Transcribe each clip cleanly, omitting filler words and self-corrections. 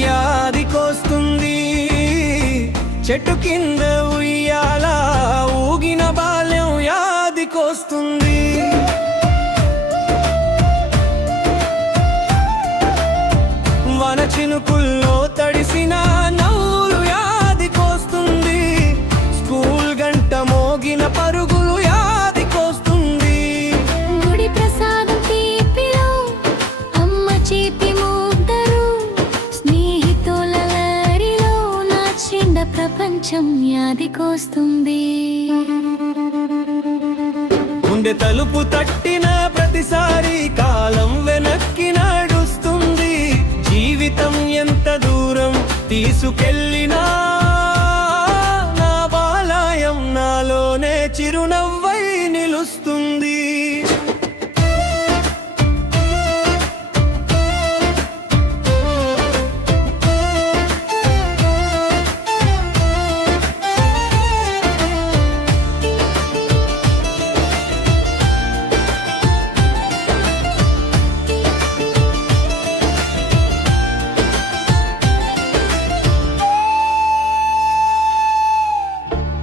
యాదికొస్తుంది చెట్టు కింద ఉయ్యాల ఊగిన బాల్యం యాదికొస్తుంది వన చినుకుల్లో తడిసిన నవ్వులు యాదికొస్తుంది స్కూల్ గంట మోగిన పరుగులు యాదికొస్తుంది గుడి ప్రసాదం తీపిలో అమ్మ చేతి ముద్దరు స్నేహితుల లరిలో నా చిన్న ప్రపంచం యాదికొస్తుంది గుండె తలుపు తట్టిన ప్రతిసారి కాలం వెనక్కి నడుస్తుంది జీవితం ఎంత దూరం తీసుకెళ్ళినా నా బాలయం నాలోనే చిరునవ్వై నిలుస్తుంది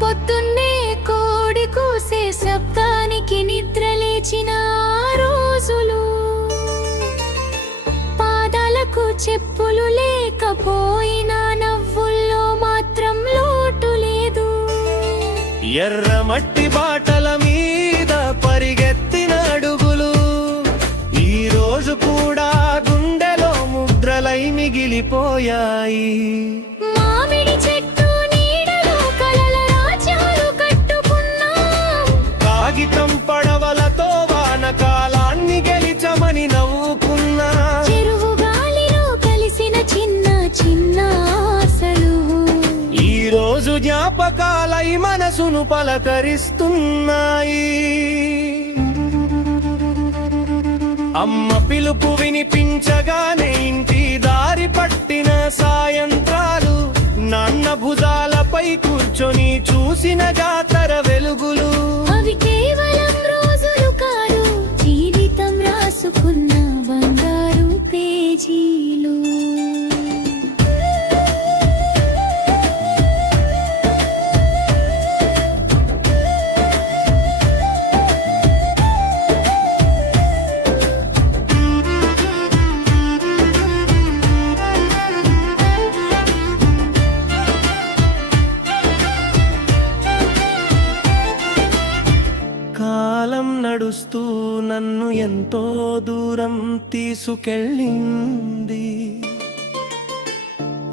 పొద్దున్నే కోడి కూసే శబ్దానికి నిద్ర లేచిన రోజులు పాదాలకు చెప్పులు లేకపోయినా నవ్వుల్లో మాత్రం లోటు లేదు ఎర్ర మట్టి బాటల మీద పరిగెత్తిన అడుగులు ఈ రోజు కూడా గుండెలో ముద్రలై మిగిలిపోయాయి మామిడి చెట్టు నీడలో కలల రాజ్యాలు కట్టుకున్నాం కాగితం పడవలతో వానకాలాన్ని గెలిచమని నవ్వుకున్నా చెరువు గాలిలో కలిసిన చిన్న చిన్న ఆశలు ఈ రోజు జ్ఞాపకాలై మనసును పలకరిస్తున్నాయి అమ్మ పిలుపు వినిపించగానే ఇంటి దారి పట్టిన సాయంత్రాలు నాన్న భుజాలపై కూర్చొని చూసిన జాతర వెలుగులు అవి కేవలం రోజులు కాదు జీవితం రాసుకున్న బంగారు పేజీలు కాలం నడుస్తూ నన్ను ఎంతో దూరం తీసుకెళ్ళింది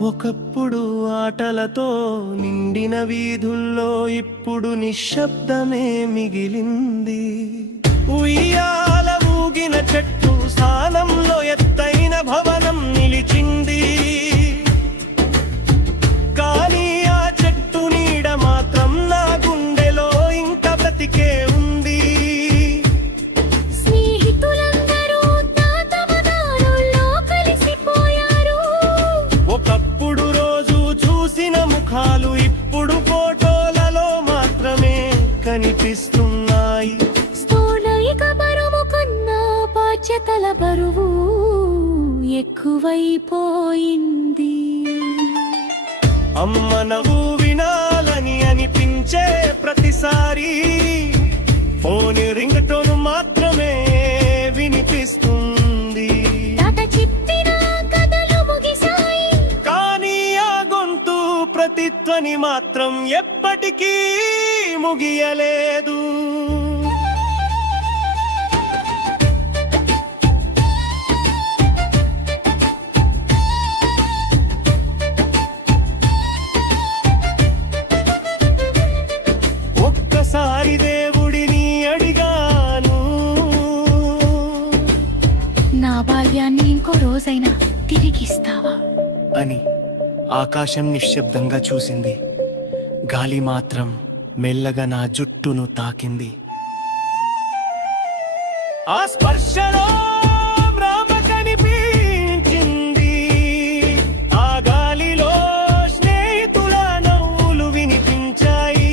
ఒకప్పుడు ఆటలతో నిండిన వీధుల్లో ఇప్పుడు నిశ్శబ్దమే మిగిలింది ఉయ్యాల ఊగిన చెట్టు స్థానంలో ఎత్తైన భవనం నిలిచింది కానీ ఆ చెట్టు నీడ మాత్రం నా గుండెలో ఇంకా బ్రతికే ఉంది స్నేహితులందరూ తాతమదారుల్లో కలిసిపోయారు ఒకప్పుడు రోజు చూసిన ముఖాలు ఇప్పుడు ఫోటోలలో మాత్రమే కనిపిస్తున్నాయి స్థూలైక బరువు కన్నా బాధ్యతల బరువు ఎక్కువైపోయింది అమ్మ నవ్వు వినాలని అనిపించే ప్రతిసారి ఫోన్ రింగ్ టోన్ మాత్రమే వినిపిస్తుంది తాత చెప్పిన కథలు ముగిసాయి కానీ ఆ గొంతు ప్రతిధ్వని మాత్రం ఎప్పటికీ ముగియలేదు ఒక్కసారి దేవుడిని అడిగాను నా బాల్యాన్ని ఇంకో రోజైనా తిరిగిస్తావా అని ఆకాశం నిశ్శబ్దంగా చూసింది గాలి మాత్రం మెల్లగా నా జుట్టును తాకింది ఆ స్పర్శలో రామ కనిపించింది ఆ గాలిలో స్నేహితుల నవ్వులు వినిపించాయి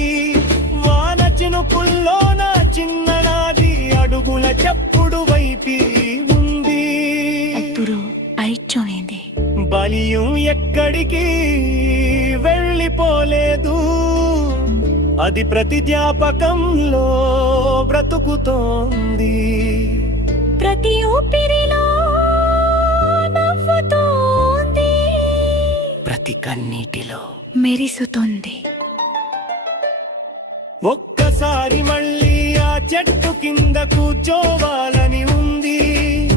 వాన చినుకుల్లో నా చిన్ననాది అడుగుల చప్పుడు వైపి ఉంది అప్పుడు అరిచోనేది బలియం ఎప్పటికీ వెళ్ళిపోలేదు, అది ప్రతి జ్ఞాపకంలో బ్రతుకుతోంది. ప్రతి ఊపిరిలో నవ్వుతోంది, ప్రతి కన్నీటిలో మెరిసుతుంది. ఒక్కసారి మళ్ళీ ఆ చెట్టు కింద కూర్చోవాలని ఉంది.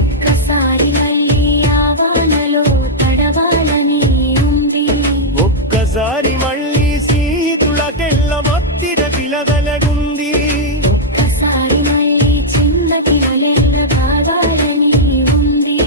ఒక్కసారి మళ్ళీ ఆ వానలో తడవాలని ఉంది. ఒక్కసారి మళ్ళీ స్నేహితులకెళ్ళ మత్తిర పిలవలగుంది. ఒక్కసారి మళ్ళీ చిన్నకి వలెల్ల కావాలని ఉంది.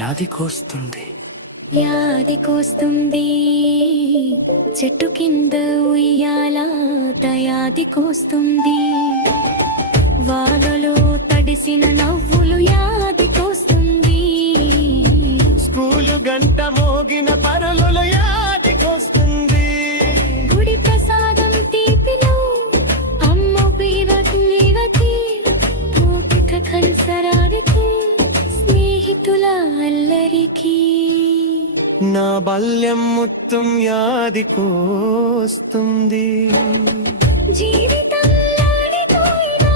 యాదికొస్తుంది, యాదికొస్తుంది, చెట్టు కింద ఉయ్యాల దయాదికొస్తుంది. వానలో తడిసిన నవ్వులు యాదికొస్తుంది. స్కూలు గంట మోగిన పరులు యాదికొస్తుంది. గుడి ప్రసాదం తీపిలో అమ్మ బీరతి ఓపిక కనసరానికి స్నేహితుల అల్లరికి. నా బాల్యం మొత్తం యాదికొస్తుంది. జీవితంలోని పోయినా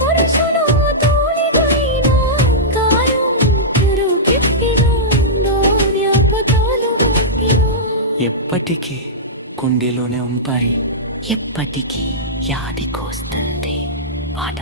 పురుషులు తోలిపోయినా గాయం తిరుగెత్తినా జ్ఞాపకాలు పుట్టినా ఎప్పటికీ గుండెలోనే ఉంటాయి. ఎప్పటికీ యాదికొస్తుంది పాట.